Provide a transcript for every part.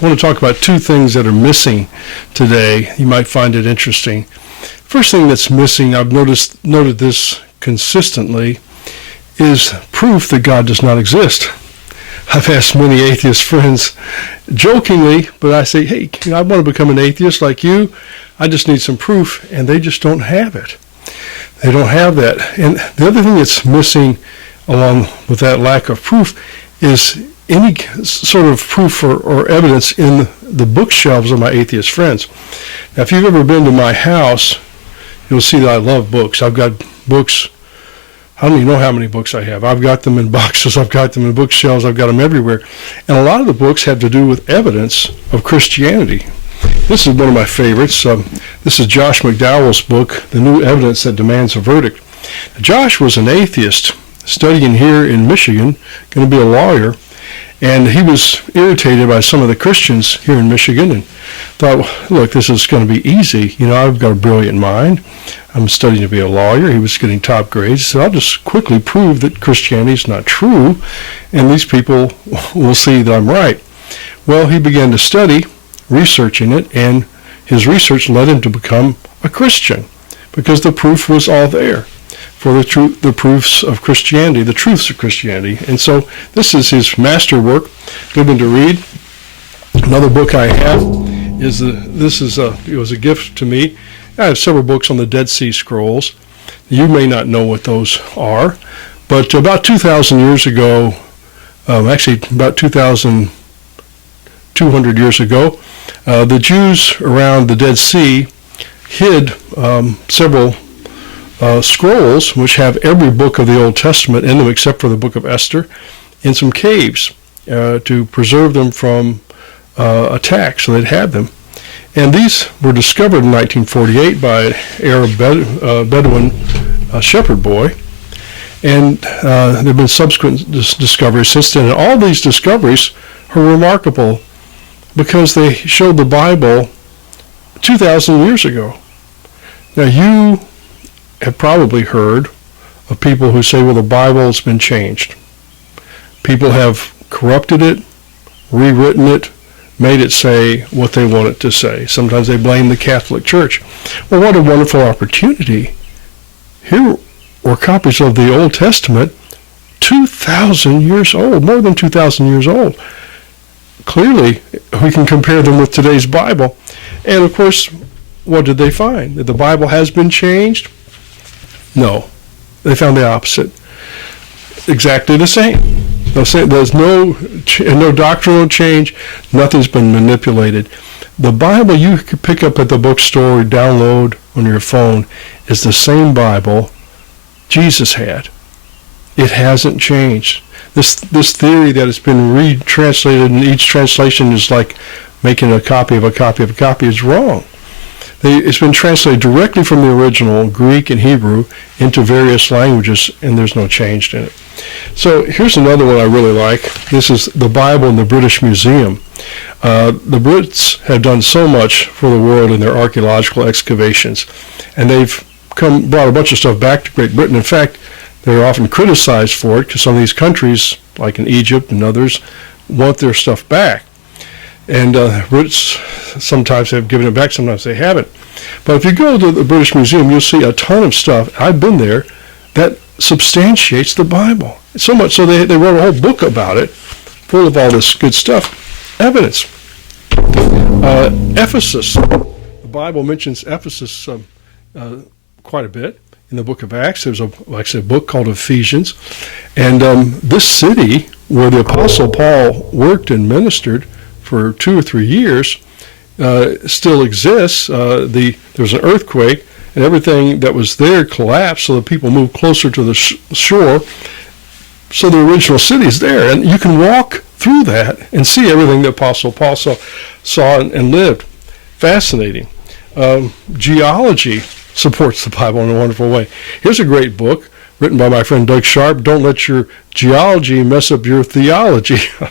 I want to talk about two things that are missing today. You might find it interesting. First thing that's missing, I've noted this consistently, is proof that God does not exist. I've asked many atheist friends jokingly, but I say, hey, I want to become an atheist like you. I just need some proof, and they just don't have it. They don't have that. And the other thing that's missing along with that lack of proof is any sort of proof or evidence in the bookshelves of my atheist friends. Now, if you've ever been to my house, you'll see that I love books. I've got books. I don't even know how many books I have. I've got them in boxes. I've got them in bookshelves. I've got them everywhere. And a lot of the books have to do with evidence of Christianity. This is one of my favorites. This is Josh McDowell's book, The New Evidence That Demands a Verdict. Josh was an atheist studying here in Michigan, going to be a lawyer, and he was irritated by some of the Christians here in Michigan and thought, well, look, this is going to be easy. You know, I've got a brilliant mind. I'm studying to be a lawyer. He was getting top grades. So I'll just quickly prove that Christianity is not true, and these people will see that I'm right. Well, he began to study, researching it, and his research led him to become a Christian because the proof was all there for the proofs of Christianity, the truths of Christianity. And so this is his masterwork. Good one to read. Another book I have is it was a gift to me. I have several books on the Dead Sea Scrolls. You may not know what those are, but about 2,000 years ago, actually about 2,200 years ago, the Jews around the Dead Sea hid several scrolls which have every book of the Old Testament in them except for the book of Esther in some caves to preserve them from attack, so they'd have them. And these were discovered in 1948 by an Arab Bedouin shepherd boy. And there have been subsequent discoveries since then. And all these discoveries are remarkable because they showed the Bible 2,000 years ago. Now, you have probably heard of people who say, well, the Bible has been changed. People have corrupted it, rewritten it, made it say what they want it to say. Sometimes they blame the Catholic Church. Well, what a wonderful opportunity. Here were copies of the Old Testament 2,000 years old, more than 2,000 years old. Clearly, we can compare them with today's Bible. And, of course, what did they find? That the Bible has been changed? No. They found the opposite. Exactly the same. There's no doctrinal change. Nothing's been manipulated. The Bible you could pick up at the bookstore or download on your phone is the same Bible Jesus had. It hasn't changed. This theory that it's been retranslated and each translation is like making a copy of a copy of a copy is wrong. It's been translated directly from the original, Greek and Hebrew, into various languages, and there's no change in it. So here's another one I really like. This is the Bible in the British Museum. The Brits have done so much for the world in their archaeological excavations, and they've brought a bunch of stuff back to Great Britain. In fact, they're often criticized for it because some of these countries, like in Egypt and others, want their stuff back. And Brits sometimes have given it back, sometimes they haven't. But if you go to the British Museum, you'll see a ton of stuff, I've been there, that substantiates the Bible. So much so they wrote a whole book about it, full of all this good stuff. Evidence. Ephesus. The Bible mentions Ephesus quite a bit. In the book of Acts, there's actually a book called Ephesians. And this city, where the Apostle Paul worked and ministered for 2 or 3 years, still exists. There was an earthquake, and everything that was there collapsed, so the people moved closer to the shore. So the original city is there, and you can walk through that and see everything that Apostle Paul saw and lived. Fascinating. Geology supports the Bible in a wonderful way. Here's a great book written by my friend Doug Sharp, Don't Let Your Geology Mess Up Your Theology. A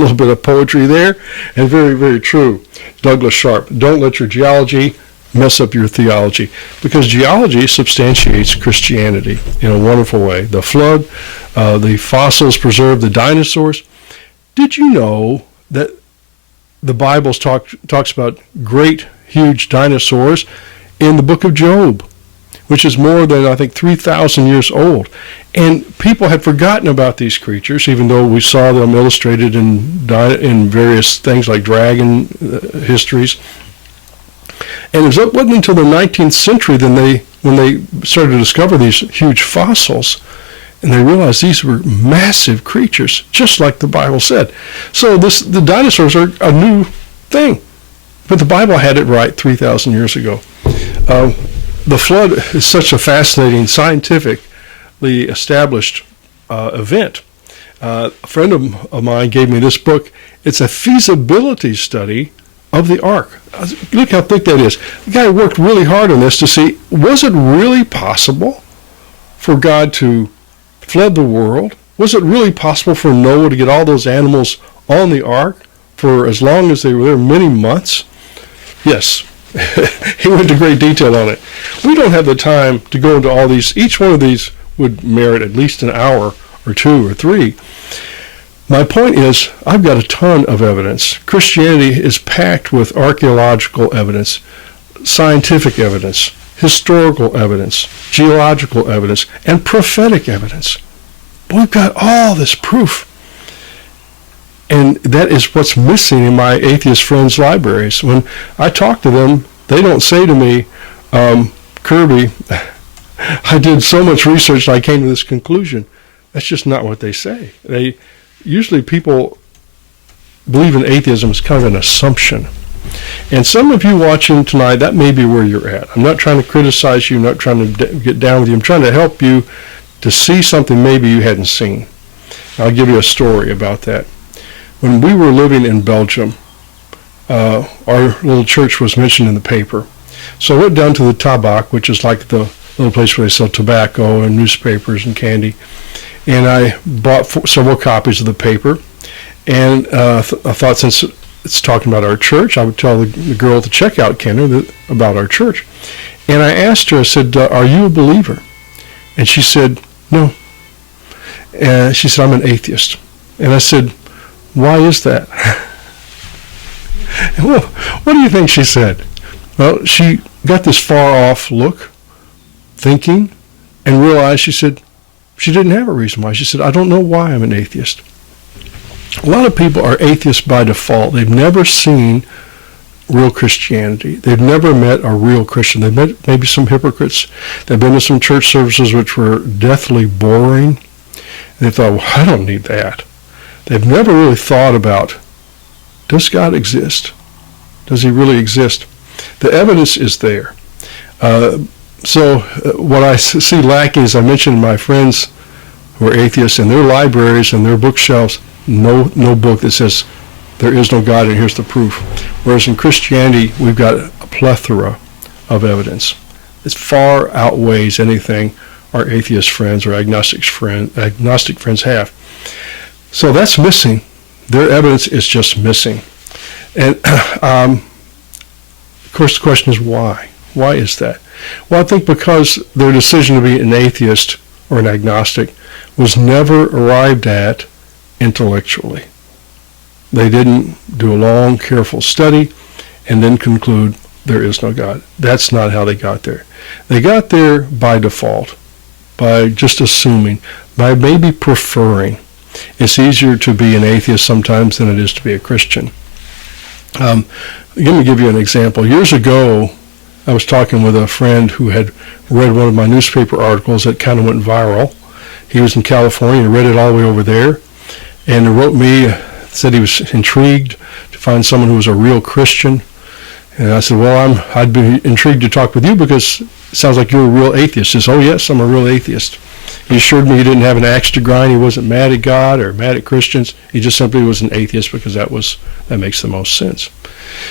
little bit of poetry there, and very, very true. Douglas Sharp, Don't Let Your Geology Mess Up Your Theology, because geology substantiates Christianity in a wonderful way. The flood, the fossils preserved the dinosaurs. Did you know that the Bible talks about great, huge dinosaurs in the book of Job, which is more than, I think, 3,000 years old. And people had forgotten about these creatures, even though we saw them illustrated in various things like dragon histories. And it wasn't until the 19th century when they started to discover these huge fossils, and they realized these were massive creatures, just like the Bible said. So the dinosaurs are a new thing, but the Bible had it right 3,000 years ago. The flood is such a fascinating, scientifically established event. A friend of mine gave me this book. It's a feasibility study of the ark. Look how thick that is. The guy worked really hard on this to see, was it really possible for God to flood the world? Was it really possible for Noah to get all those animals on the ark for as long as they were there, many months? Yes. He went into great detail on it. We don't have the time to go into all these. Each one of these would merit at least an hour or two or three. My point is, I've got a ton of evidence. Christianity is packed with archaeological evidence, scientific evidence, historical evidence, geological evidence, and prophetic evidence. We've got all this proof. And that is what's missing in my atheist friends' libraries. When I talk to them, they don't say to me, Kirby, I did so much research and I came to this conclusion. That's just not what they say. Usually people believe in atheism as kind of an assumption. And some of you watching tonight, that may be where you're at. I'm not trying to criticize you, I'm not trying to get down with you. I'm trying to help you to see something maybe you hadn't seen. I'll give you a story about that. When we were living in Belgium, our little church was mentioned in the paper. So I went down to the Tabak, which is like the little place where they sell tobacco and newspapers and candy. And I bought several copies of the paper. And I thought, since it's talking about our church, I would tell the girl at the checkout counter about our church. And I asked her, I said, are you a believer? And she said, no. And she said, I'm an atheist. And I said, why is that? Well, what do you think she said? Well, she got this far-off look, thinking, and realized, she said, she didn't have a reason why. She said, I don't know why I'm an atheist. A lot of people are atheists by default. They've never seen real Christianity. They've never met a real Christian. They've met maybe some hypocrites. They've been to some church services which were deathly boring. And they thought, well, I don't need that. They've never really thought about, does God exist? Does he really exist? The evidence is there. So what I see lacking, as I mentioned, my friends who are atheists, in their libraries and their bookshelves, no book that says there is no God and here's the proof. Whereas in Christianity, we've got a plethora of evidence. It far outweighs anything our atheist friends or agnostic friends have. So that's missing. Their evidence is just missing. And of course the question is why? Why is that? Well, I think because their decision to be an atheist or an agnostic was never arrived at intellectually. They didn't do a long, careful study and then conclude there is no God. That's not how they got there. They got there by default, by just assuming, by maybe preferring. It's easier to be an atheist sometimes than it is to be a Christian. Let me give you an example. Years ago, I was talking with a friend who had read one of my newspaper articles that kind of went viral. He was in California and read it all the way over there, and he wrote me, said he was intrigued to find someone who was a real Christian. And I said, well, I'd be intrigued to talk with you because it sounds like you're a real atheist. He says, oh yes, I'm a real atheist. He assured me he didn't have an axe to grind. He wasn't mad at God or mad at Christians. He just simply was an atheist because that makes the most sense.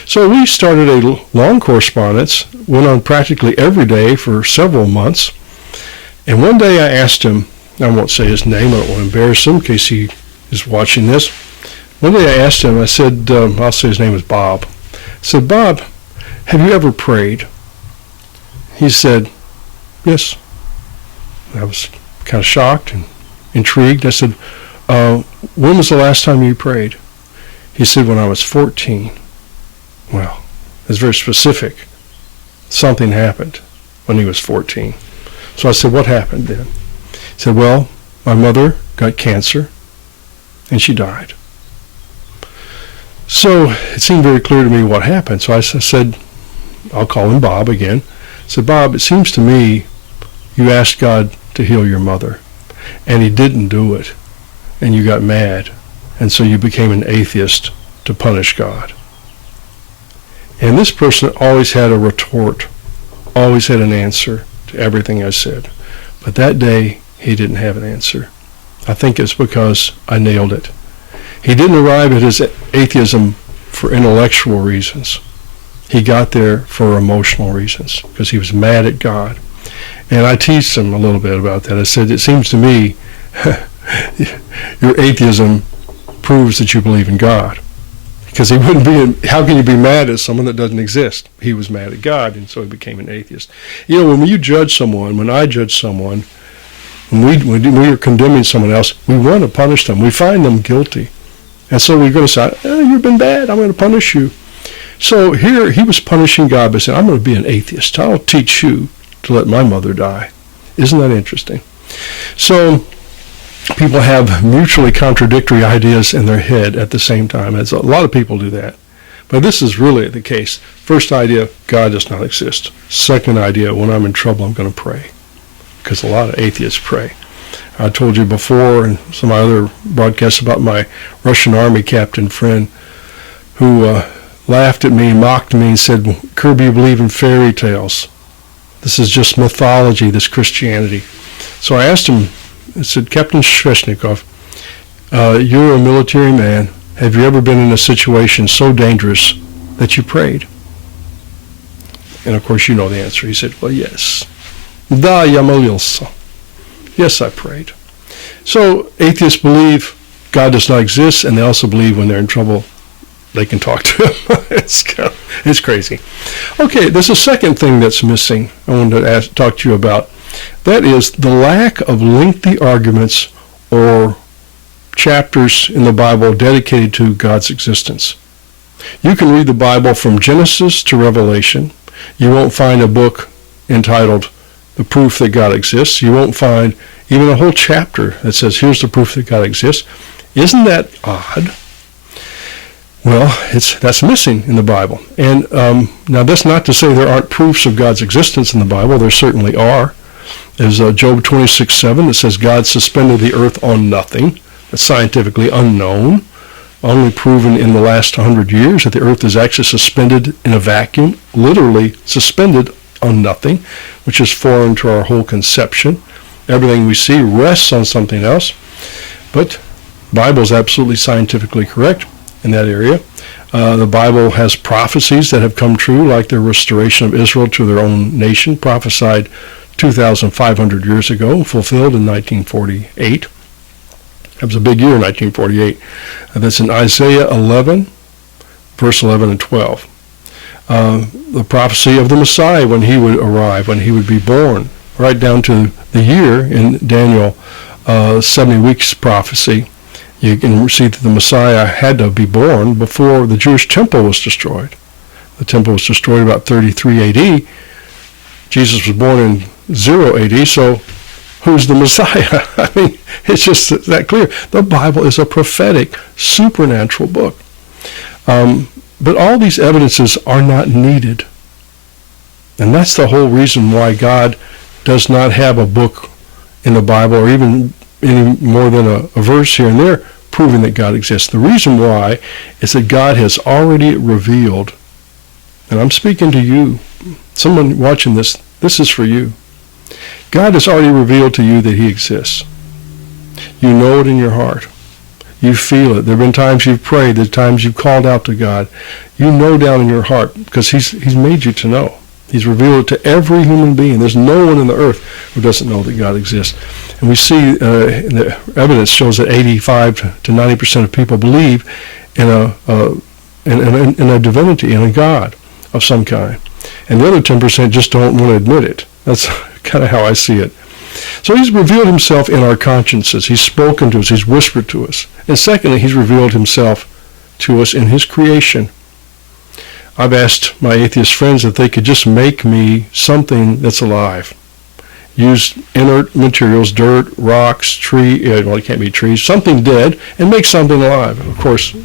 So we started a long correspondence, went on practically every day for several months. And one day I asked him, I won't say his name, I don't want to embarrass him in case he is watching this. One day I asked him, I said, I'll say his name is Bob. I said, Bob, have you ever prayed? He said, yes. I was kind of shocked and intrigued. I said, when was the last time you prayed? He said, when I was 14. Well, it's very specific. Something happened when he was 14. So I said, what happened then? He said, well, my mother got cancer and she died. So it seemed very clear to me what happened. So I said, I'll call him Bob again. I said, Bob, it seems to me you asked God to heal your mother, and he didn't do it, and you got mad, and so you became an atheist to punish God. And this person always had a retort, always had an answer to everything I said. But that day, he didn't have an answer. I think it's because I nailed it. He didn't arrive at his atheism for intellectual reasons. He got there for emotional reasons, because he was mad at God. And I teased him a little bit about that. I said, it seems to me your atheism proves that you believe in God. Because he wouldn't be, how can you be mad at someone that doesn't exist? He was mad at God, and so he became an atheist. You know, when you judge someone, when I judge someone, when we are condemning someone else, we want to punish them. We find them guilty. And so we're going to say, oh, you've been bad, I'm going to punish you. So here he was punishing God by saying, I'm going to be an atheist. I'll teach you to let my mother die. Isn't that interesting? So people have mutually contradictory ideas in their head at the same time. As a lot of people do that. But this is really the case. First idea, God does not exist. Second idea, when I'm in trouble, I'm going to pray. Because a lot of atheists pray. I told you before in some other broadcasts about my Russian army captain friend who laughed at me, mocked me, and said, Kirby, you believe in fairy tales. This is just mythology, this Christianity. So I asked him, I said, Captain Sveshnikov, you're a military man. Have you ever been in a situation so dangerous that you prayed? And of course you know the answer. He said, well, yes. Da, я молился. Yes, I prayed. So atheists believe God does not exist, and they also believe when they're in trouble, they can talk to him. It's crazy. Okay, there's a second thing that's missing I wanted to talk to you about. That is the lack of lengthy arguments or chapters in the Bible dedicated to God's existence. You can read the Bible from Genesis to Revelation. You won't find a book entitled The Proof That God Exists. You won't find even a whole chapter that says, here's the proof that God exists. Isn't that odd? Well, that's missing in the Bible. And now that's not to say there aren't proofs of God's existence in the Bible. There certainly are. There's Job 26:7 that says God suspended the earth on nothing. That's scientifically unknown. Only proven in the last 100 years that the earth is actually suspended in a vacuum, literally suspended on nothing, which is foreign to our whole conception. Everything we see rests on something else. But the Bible is absolutely scientifically correct in that area. The Bible has prophecies that have come true, like the restoration of Israel to their own nation, prophesied 2,500 years ago, fulfilled in 1948. That was a big year, 1948. That's in Isaiah 11, verse 11 and 12. The prophecy of the Messiah when he would arrive, when he would be born, right down to the year in Daniel 70 weeks prophecy. You can see that the Messiah had to be born before the Jewish temple was destroyed. The temple was destroyed about 33 AD. Jesus was born in 0 AD, so who's the Messiah? I mean, it's just that clear. The Bible is a prophetic, supernatural book. But all these evidences are not needed. And that's the whole reason why God does not have a book in the Bible, or even any more than a verse here and there, proving that God exists. The reason why is that God has already revealed, and I'm speaking to you, someone watching this, this is for you. God has already revealed to you that he exists. You know it in your heart. You feel it. There have been times you've prayed. There have times you've called out to God. You know down in your heart because he's made you to know. He's revealed it to every human being. There's no one on the earth who doesn't know that God exists. And we see the evidence shows that 85 to 90% of people believe in a divinity, in a God of some kind. And the other 10% just don't want to admit it. That's kind of how I see it. So he's revealed himself in our consciences. He's spoken to us. He's whispered to us. And secondly, he's revealed himself to us in his creation. I've asked my atheist friends if they could just make me something that's alive. Use inert materials, dirt, rocks, well, it can't be trees, something dead, and make something alive. Of course,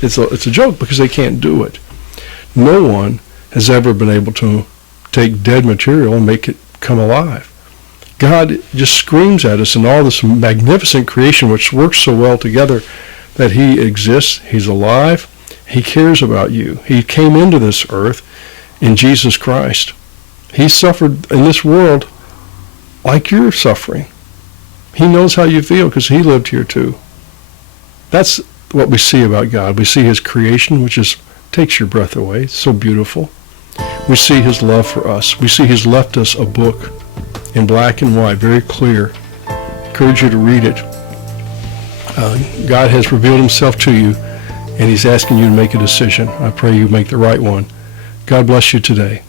it's a joke because they can't do it. No one has ever been able to take dead material and make it come alive. God just screams at us in all this magnificent creation which works so well together that he exists, he's alive, he cares about you. He came into this earth in Jesus Christ. He suffered in this world like you're suffering. He knows how you feel because he lived here too. That's what we see about God. We see his creation, which takes your breath away. It's so beautiful. We see his love for us. We see he's left us a book in black and white, very clear. I encourage you to read it. God has revealed himself to you, and he's asking you to make a decision. I pray you make the right one. God bless you today.